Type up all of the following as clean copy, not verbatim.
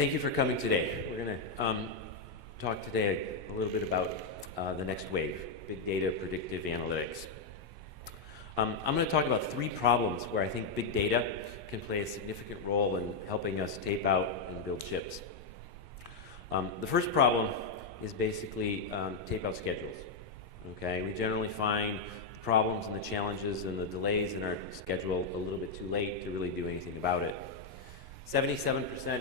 Thank you for coming today. We're going to talk today a little bit about the next wave, big data predictive analytics. I'm going to talk about three problems where I think big data can play a significant role in helping us tape out and build chips. The first problem is basically tape out schedules. Okay, we generally find the problems and the challenges and the delays in our schedule a little bit too late to really do anything about it. 77%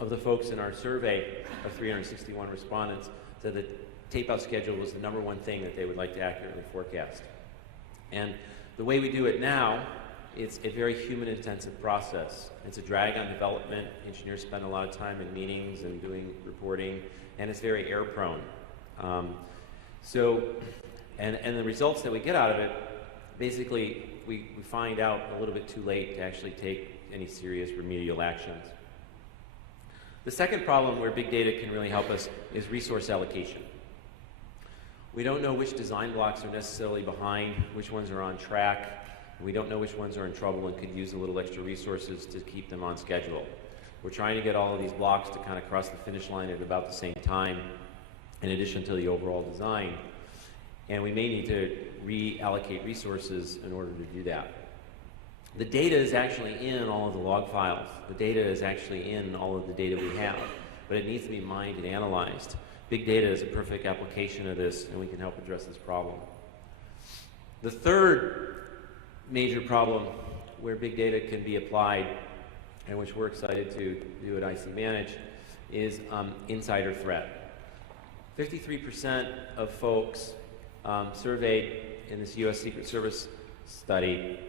of the folks in our survey of 361 respondents said that tape out schedule was the #1 thing that they would like to accurately forecast. And the way we do it now, it's a very human-intensive process. It's a drag on development. Engineers spend a lot of time in meetings and doing reporting, and it's very error-prone. And the results that we get out of it, basically, we find out a little bit too late to actually take any serious remedial actions. The second problem where big data can really help us is resource allocation. We don't know which design blocks are necessarily behind, which ones are on track. We don't know which ones are in trouble and could use a little extra resources to keep them on schedule. We're trying to get all of these blocks to kind of cross the finish line at about the same time, in addition to the overall design. And we may need to reallocate resources in order to do that. The data is actually in all of the log files. The data is actually in all of the data we have, but it needs to be mined and analyzed. Big data is a perfect application of this, and we can help address this problem. The third major problem where big data can be applied, and which we're excited to do at IC Manage, is insider threat. 53% of folks surveyed in this U.S. Secret Service study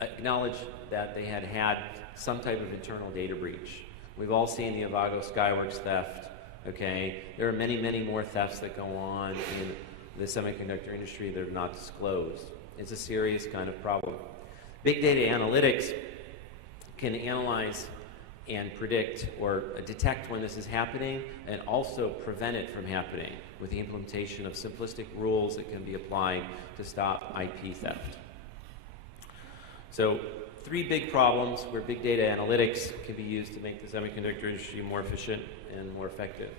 acknowledged that they had had some type of internal data breach. We've all seen the Avago Skyworks theft. Okay, there are many, many more thefts that go on in the semiconductor industry that are not disclosed. It's a serious kind of problem. Big data analytics can analyze and predict or detect when this is happening and also prevent it from happening with the implementation of simplistic rules that can be applied to stop IP theft. So, three big problems where big data analytics can be used to make the semiconductor industry more efficient and more effective.